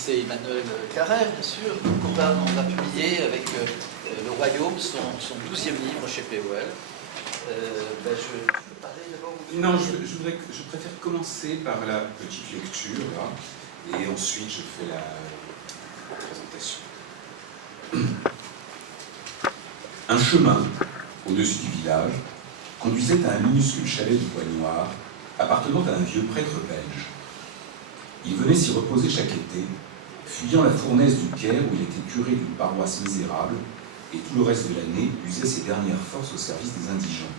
c'est Emmanuel Carrère, bien sûr. Donc on va publier avec Le Royaume, son 12e livre chez POL. Je peux parler d'abord. Non, je préfère commencer par la petite lecture, là, et ensuite je fais la présentation. Un chemin, au-dessus du village, conduisait à un minuscule chalet du Bois Noir, appartenant à un vieux prêtre belge. Il venait s'y reposer chaque été, fuyant la fournaise du Caire où il était curé d'une paroisse misérable, et tout le reste de l'année usait ses dernières forces au service des indigents.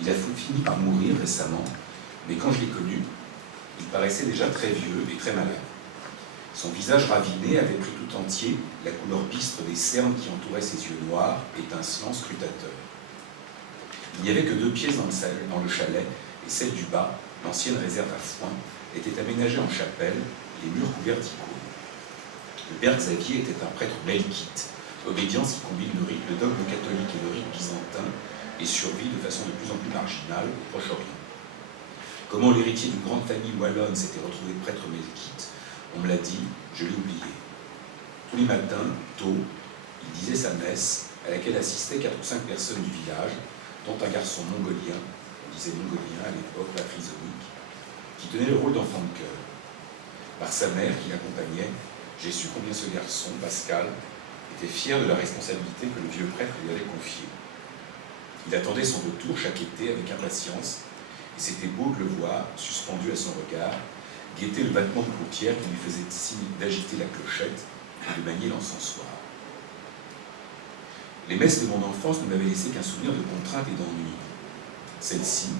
Il a fini par mourir récemment, mais quand je l'ai connu, il paraissait déjà très vieux et très malade. Son visage raviné avait pris tout entier la couleur bistre des cernes qui entouraient ses yeux noirs, étincelants, scrutateurs. Il n'y avait que 2 pièces dans le chalet, et celle du bas, l'ancienne réserve à foin, était aménagée en chapelle, les murs couverts d'icônes. Le père Xavier était un prêtre melkite, obédience qui combine le dogme catholique et le rite byzantin, et survit de façon de plus en plus marginale au Proche-Orient. Comment l'héritier d'une grande famille wallonne s'était retrouvé prêtre melkite, on me l'a dit, je l'ai oublié. Tous les matins, tôt, il disait sa messe, à laquelle assistaient 4 ou 5 personnes du village, dont un garçon mongolien, on disait mongolien à l'époque, la prisonique, qui tenait le rôle d'enfant de cœur. Par sa mère qui l'accompagnait, j'ai su combien ce garçon, Pascal, était fier de la responsabilité que le vieux prêtre lui avait confiée. Il attendait son retour chaque été avec impatience, et c'était beau de le voir, suspendu à son regard, guetter le battement de paupières qui lui faisait signe d'agiter la clochette et de manier l'encensoir. Les messes de mon enfance ne m'avaient laissé qu'un souvenir de contrainte et d'ennui. Celle-ci,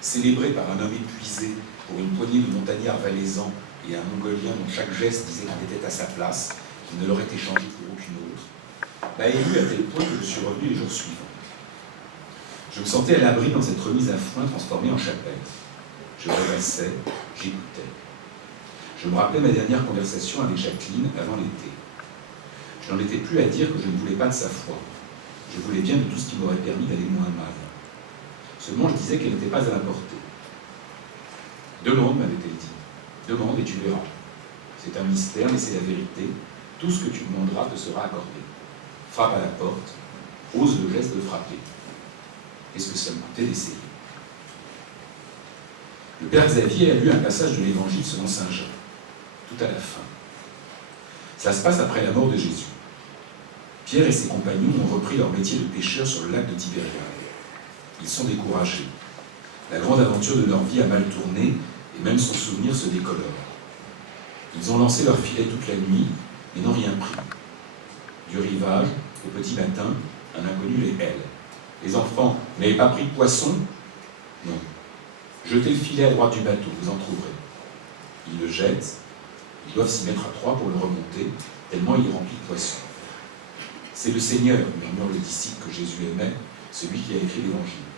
célébrée par un homme épuisé pour une poignée de montagnards valaisans et un mongolien dont chaque geste disait qu'il était à sa place, qu'il ne l'aurait échangé pour aucune autre, m'a ému à tel point que je suis revenu les jours suivants. Je me sentais à l'abri dans cette remise à foin transformée en chapelle. Je rêvassais, j'écoutais. Je me rappelais ma dernière conversation avec Jacqueline avant l'été. Je n'en étais plus à dire que je ne voulais pas de sa foi. Je voulais bien de tout ce qui m'aurait permis d'aller moins mal. Seulement, je disais qu'elle n'était pas à la portée. Demande, m'avait-elle dit. Demande et tu verras. C'est un mystère, mais c'est la vérité. Tout ce que tu demanderas te sera accordé. Frappe à la porte, ose le geste de frapper. Qu'est-ce que ça me coûtait d'essayer? Le père Xavier a lu un passage de l'Évangile selon saint Jean, tout à la fin. Ça se passe après la mort de Jésus. Pierre et ses compagnons ont repris leur métier de pêcheurs sur le lac de Tibériade. Ils sont découragés. La grande aventure de leur vie a mal tourné, et même son souvenir se décolore. Ils ont lancé leur filet toute la nuit, mais n'ont rien pris. Du rivage, au petit matin, un inconnu les hèle. Les enfants, vous n'avez pas pris de poisson? Non. Jetez le filet à droite du bateau, vous en trouverez. Ils le jettent, ils doivent s'y mettre à 3 pour le remonter, tellement il est rempli de poissons. C'est le Seigneur, murmure le disciple que Jésus aimait, celui qui a écrit l'Évangile.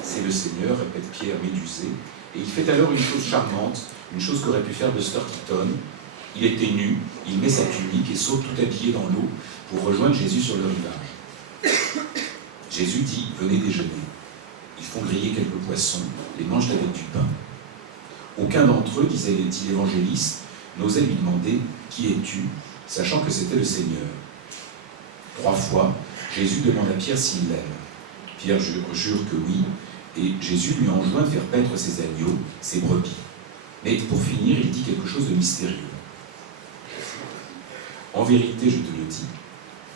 C'est le Seigneur, répète Pierre médusé, et il fait alors une chose charmante, une chose qu'aurait pu faire Buster Keaton. Il était nu, il met sa tunique et saute tout habillé dans l'eau pour rejoindre Jésus sur le rivage. Jésus dit, venez déjeuner. Ils font griller quelques poissons, les mangent avec du pain. Aucun d'entre eux, disait-il l'évangéliste, n'osait lui demander « Qui es-tu » sachant que c'était le Seigneur. 3 fois, Jésus demande à Pierre s'il l'aime. Pierre jure que oui, et Jésus lui enjoint de faire paître ses agneaux, ses brebis. Mais pour finir, il dit quelque chose de mystérieux. En vérité, je te le dis,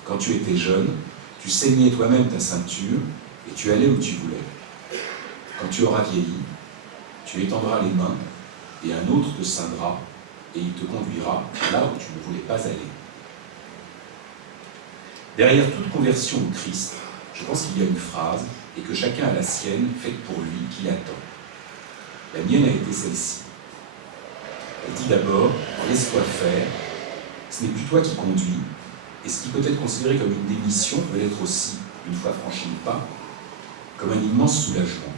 quand tu étais jeune, tu saignais toi-même ta ceinture et tu allais où tu voulais. Quand tu auras vieilli, tu étendras les mains et un autre te ceindra et il te conduira là où tu ne voulais pas aller. Derrière toute conversion au Christ, je pense qu'il y a une phrase et que chacun a la sienne faite pour lui qui l'attend. La mienne a été celle-ci. Elle dit d'abord, laisse-toi faire, ce n'est plus toi qui conduis, et ce qui peut être considéré comme une démission peut l'être aussi, une fois franchi le pas, comme un immense soulagement.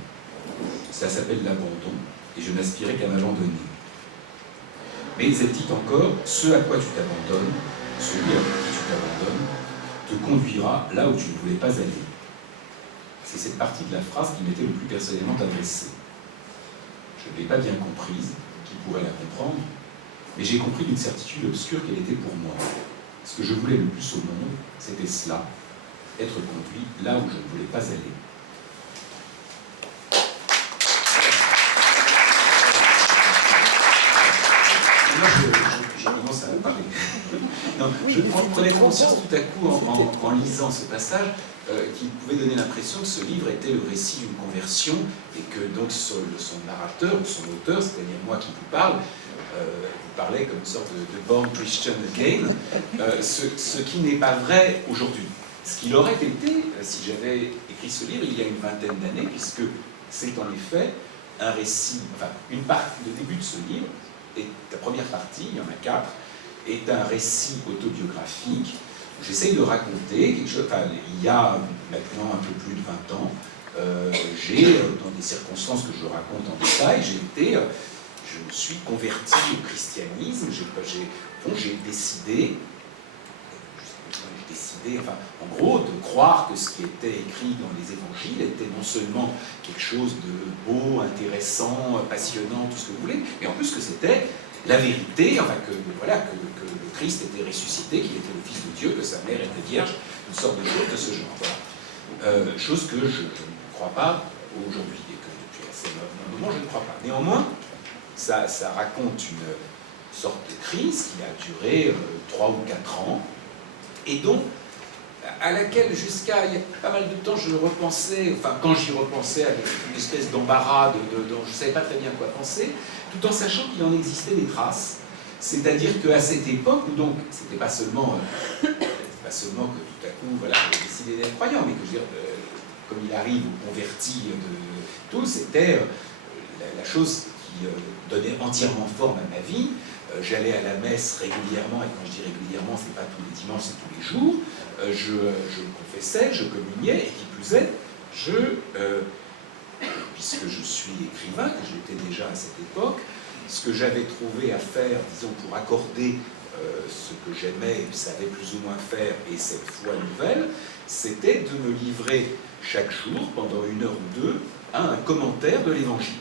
Cela s'appelle l'abandon, et je n'aspirais qu'à m'abandonner. Mais elle dit encore, ce à quoi tu t'abandonnes, celui à qui tu t'abandonnes, te conduira là où tu ne voulais pas aller. C'est cette partie de la phrase qui m'était le plus personnellement adressée. Je ne l'ai pas bien comprise, qui pourrait la comprendre, mais j'ai compris d'une certitude obscure qu'elle était pour moi. Ce que je voulais le plus au monde, c'était cela, être conduit là où je ne voulais pas aller. Moi, je commence à parler. Non, je prenais conscience tout à coup, en lisant ce passage, qu'il pouvait donner l'impression que ce livre était le récit d'une conversion, et que donc son narrateur, ou son auteur, c'est-à-dire moi qui vous parle, vous parlait comme une sorte de born Christian again, ce qui n'est pas vrai aujourd'hui. Ce qu'il aurait été si j'avais écrit ce livre il y a une vingtaine d'années, puisque c'est en effet un récit, enfin une partie, le début de ce livre, et la première partie, il y en a 4, est un récit autobiographique. J'essaye de raconter quelque chose, enfin, il y a maintenant un peu plus de 20 ans, dans des circonstances que je raconte en détail, je me suis converti au christianisme, j'ai décidé, enfin, en gros, de croire que ce qui était écrit dans les évangiles était non seulement quelque chose de beau, intéressant, passionnant, tout ce que vous voulez, mais en plus que c'était la vérité, enfin que le Christ était ressuscité, qu'il était le Fils de Dieu, que sa mère était vierge, une sorte de chose de ce genre. Voilà. Chose que je ne crois pas aujourd'hui, et que depuis assez un moment, je ne crois pas. Néanmoins, ça raconte une sorte de crise qui a duré 3 ou 4 ans, et donc, à laquelle jusqu'à il y a pas mal de temps je repensais, enfin quand j'y repensais avec une espèce d'embarras dont je ne savais pas très bien quoi penser, tout en sachant qu'il en existait des traces. C'est-à-dire qu'à cette époque, où donc c'était pas seulement que tout à coup voilà, j'ai décidé d'être croyant, mais que je veux dire, comme il arrive aux convertis de tout, c'était la chose qui donnait entièrement forme à ma vie. J'allais à la messe régulièrement, et quand je dis régulièrement, c'est pas tous les dimanches, c'est tous les jours. Je me confessais, je communiais, et qui plus est, puisque je suis écrivain, que j'étais déjà à cette époque, ce que j'avais trouvé à faire, disons, pour accorder ce que j'aimais et savais plus ou moins faire, et cette foi nouvelle, c'était de me livrer chaque jour, pendant 1 heure ou 2, à un commentaire de l'Évangile.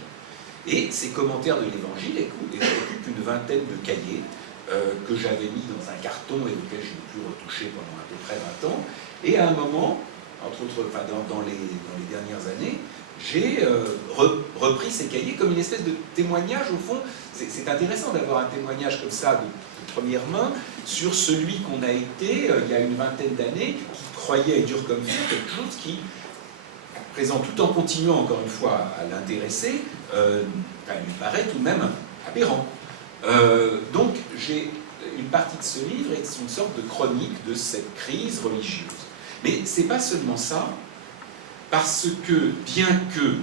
Et ces commentaires de l'Évangile occupent une vingtaine de cahiers que j'avais mis dans un carton et auquel je n'ai plus retouché pendant à peu près 20 ans. Et à un moment, entre autres, enfin, dans les dernières années, j'ai repris ces cahiers comme une espèce de témoignage, au fond. C'est intéressant d'avoir un témoignage comme ça, de première main, sur celui qu'on a été il y a une vingtaine d'années, qui croyait, dur comme fer, quelque chose qui, présent tout en continuant encore une fois à l'intéresser, lui paraît tout de même aberrant. Donc j'ai une partie de ce livre est une sorte de chronique de cette crise religieuse. Mais c'est pas seulement ça, parce que bien que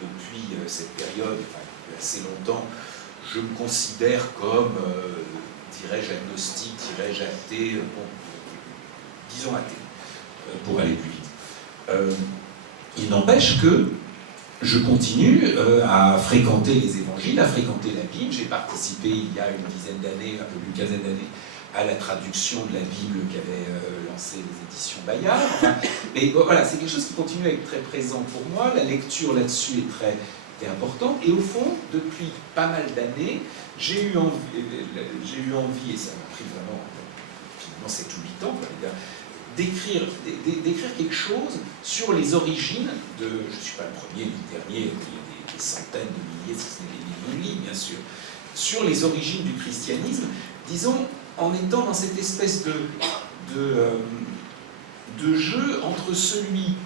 depuis cette période, enfin, depuis assez longtemps, je me considère comme, dirais-je agnostique, dirais-je athée, bon, disons athée, pour aller plus vite. Il n'empêche que je continue à fréquenter les évangiles, à fréquenter la Bible. J'ai participé il y a une dizaine d'années, un peu plus d'une quinzaine d'années, à la traduction de la Bible qu'avaient lancé les éditions Bayard. Enfin, mais bon, voilà, c'est quelque chose qui continue à être très présent pour moi. La lecture là-dessus est très importante. Et au fond, depuis pas mal d'années, j'ai eu envie, et ça m'a pris vraiment, finalement, 7 ou 8 ans, d'écrire quelque chose sur les origines de, je ne suis pas le premier ni le dernier, il y a des centaines de milliers, si ce n'est des millions de livres, bien sûr, sur les origines du christianisme, disons, en étant dans cette espèce de jeu entre celui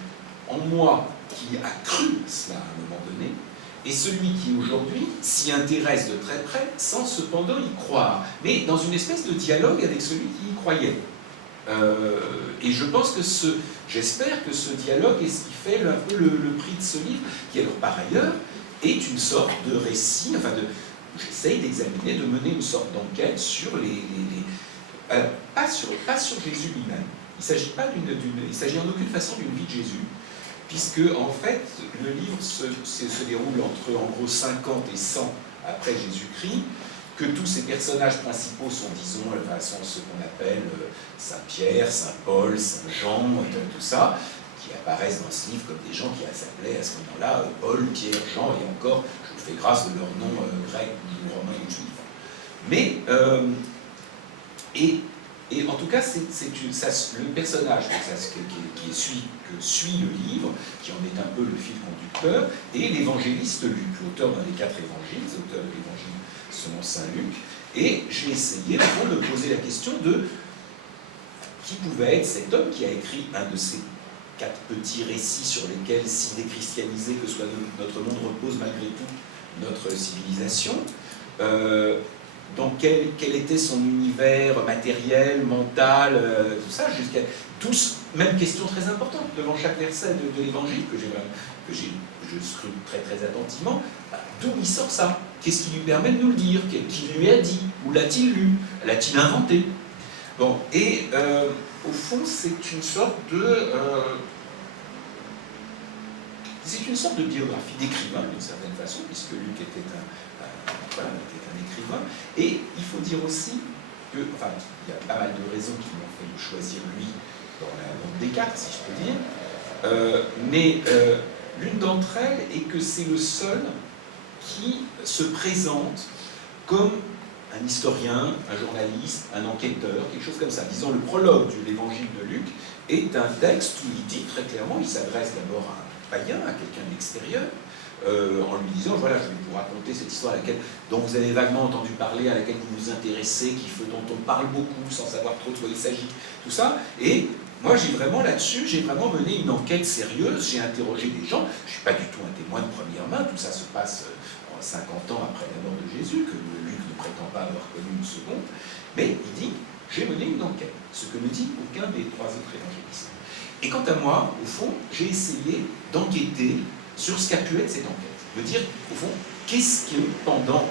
en moi qui a cru cela à un moment donné, et celui qui aujourd'hui s'y intéresse de très près, sans cependant y croire, mais dans une espèce de dialogue avec celui qui y croyait. Et je pense que j'espère que ce dialogue est ce qui fait un peu le prix de ce livre, qui alors par ailleurs est une sorte de récit, enfin j'essaye d'examiner, de mener une sorte d'enquête sur pas sur Jésus lui-même. Il s'agit en aucune façon d'une vie de Jésus, puisque en fait le livre se déroule entre en gros 50 et 100 après Jésus-Christ, que tous ces personnages principaux sont, disons, sont ce qu'on appelle Saint Pierre, Saint Paul, Saint Jean, tout ça, qui apparaissent dans ce livre comme des gens qui s'appelaient à ce moment-là Paul, Pierre, Jean, et encore, je vous fais grâce de leur nom grec, ou romain ou juif. Mais, et en tout cas, le personnage que suit le livre, qui en est un peu le fil conducteur, et l'évangéliste Luc, l'auteur d'un des 4 évangiles, l'auteur de l'évangile selon saint Luc, et j'ai essayé, au fond, de poser la question de qui pouvait être cet homme qui a écrit un de ces 4 petits récits sur lesquels, si déchristianisé que soit notre monde, repose malgré tout notre civilisation. Donc quel était son univers matériel, mental, tout ça, jusqu'à tous, même question très importante devant chaque verset de l'évangile que je scrute très très attentivement, d'où il sort ça? Qu'est-ce qui lui permet de nous le dire? Qui lui a dit? Où l'a-t-il lu? L'a-t-il inventé? Bon, et au fond, c'est une sorte de biographie d'écrivain, d'une certaine façon, puisque Luc était un écrivain. Et il faut dire aussi que, enfin, il y a pas mal de raisons qui m'ont fait choisir lui dans des 4, si je peux dire, mais l'une d'entre elles est que c'est le seul qui se présente comme un historien, un journaliste, un enquêteur, quelque chose comme ça. Disons, le prologue de l'évangile de Luc est un texte où il dit très clairement, il s'adresse d'abord à un païen, à quelqu'un de l'extérieur, en lui disant, voilà, je vais vous raconter cette histoire dont vous avez vaguement entendu parler, à laquelle vous vous intéressez, dont on parle beaucoup, sans savoir trop de quoi il s'agit, tout ça. Et moi, là-dessus, j'ai vraiment mené une enquête sérieuse, j'ai interrogé des gens, je ne suis pas du tout un témoin de première main, tout ça se passe 50 ans après la mort de Jésus, que Luc ne prétend pas avoir connu une seconde, mais il dit, j'ai mené une enquête, ce que ne dit aucun des 3 autres évangélistes. Et quant à moi, au fond, j'ai essayé d'enquêter sur ce qu'a pu être cette enquête. De dire, au fond, qu'est-ce que pendant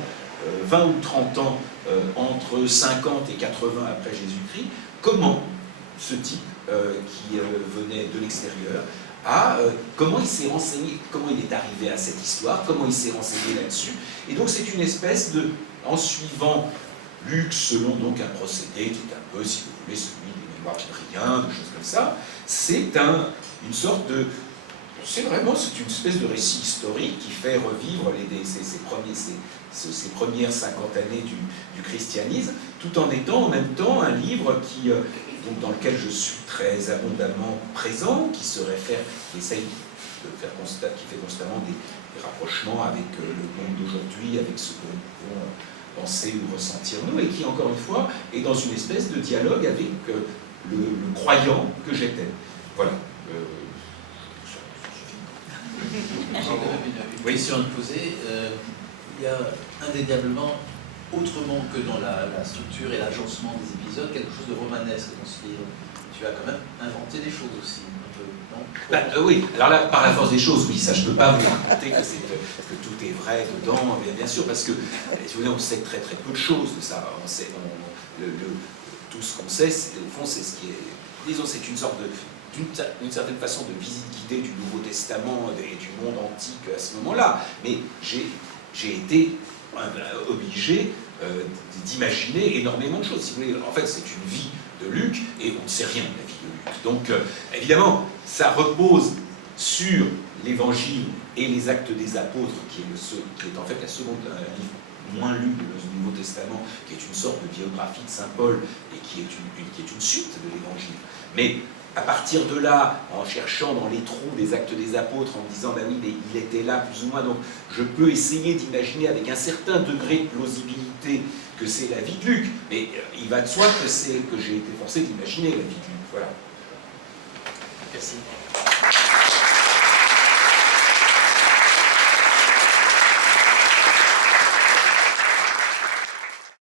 20 ou 30 ans, entre 50 et 80 après Jésus-Christ, comment ce type qui venait de l'extérieur comment il s'est renseigné, comment il est arrivé à cette histoire, comment il s'est renseigné là-dessus. Et donc c'est une espèce de, en suivant Luc selon donc un procédé qui est un peu, si vous voulez, celui des mémoires d'Adrien, des choses comme ça, c'est une sorte de... C'est une espèce de récit historique qui fait revivre ces premières 50 années du christianisme, tout en étant en même temps un livre dans lequel je suis très abondamment présent, qui essaye de faire qui fait constamment des rapprochements avec le monde d'aujourd'hui, avec ce que nous pouvons penser ou ressentir nous, et qui, encore une fois, est dans une espèce de dialogue avec le croyant que j'étais. Voilà. J'ai quand même une question à te poser. Il y a indéniablement, autrement que dans la structure et l'agencement des épisodes, quelque chose de romanesque dans ce livre. Tu as quand même inventé des choses aussi, un peu, non? Oui, alors là, par la force des choses, oui, ça je ne peux pas vous raconter que tout est vrai dedans, bien sûr, parce que, si vous voulez, on sait très très peu de choses de ça. Tout ce qu'on sait, au fond, c'est ce qui est... Disons, c'est une sorte d'une certaine façon de visite guidée du Nouveau Testament et du monde antique à ce moment-là. Mais j'ai été obligé d'imaginer énormément de choses. Si vous voulez, en fait, c'est une vie de Luc et on ne sait rien de la vie de Luc. Donc, évidemment, ça repose sur l'Évangile et les Actes des Apôtres, qui est en fait la seconde livre moins lu du Nouveau Testament, qui est une sorte de biographie de saint Paul et qui est une suite de l'Évangile. Mais à partir de là, en cherchant dans les trous des Actes des Apôtres, en me disant, ben oui, mais il était là plus ou moins, donc je peux essayer d'imaginer avec un certain degré de plausibilité que c'est la vie de Luc, mais il va de soi que j'ai été forcé d'imaginer la vie de Luc. Voilà. Merci.